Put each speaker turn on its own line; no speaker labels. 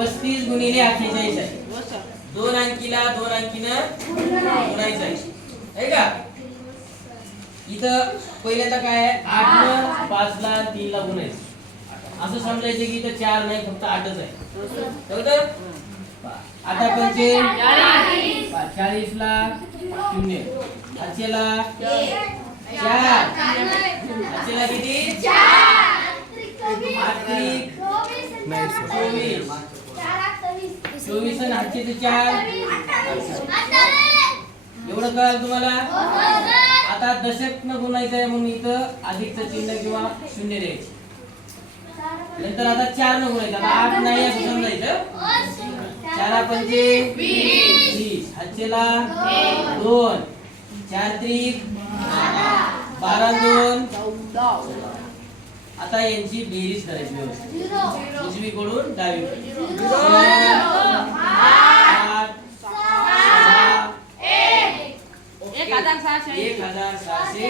पस्तीस गुणिले अठ्ठेचाळीस आहे. दोन अंकीला दोन अंकीनं गुणायचं आहे का? इथं पहिल्यांदा काय आहे? आठ न पाच ला तीन ला गुणायचं. असं समजायचं की इथं चार नाही फक्त आठच आहे. आता पंचे चाळीस ला शून्य. आजच्याला चार. आजच्याला किती? आर्थिक चोवीस. चोवीस आणि आजचे ते चार. एवढं कळलं तुम्हाला? आता दशक न गुणायचं आहे म्हणून इथं अधिकचं चिन्ह किंवा शून्य द्यायचं. नंतर आता चार न गुणायचं आता आठ नाही असं समजायचं चारा पंचे वीस. हातचेला दोन. चार त्रिक बारा दोन. आता यांची बेरीज करायची व्यवस्थित.
kiri kurun dari
kadang saja kadang saja